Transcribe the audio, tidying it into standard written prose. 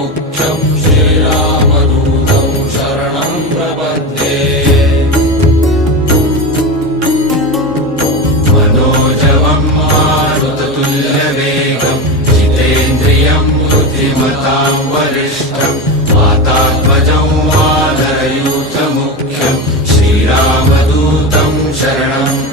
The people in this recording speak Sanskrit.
मुख्यं श्रीरामदूतं शरणं प्रपद्ये। मनोजवं मारुततुल्यवेगं जितेन्द्रियं बुद्धिमतां वरिष्ठं वातात्मजं वानरयूथमुख्यं श्रीरामदूतं शरणं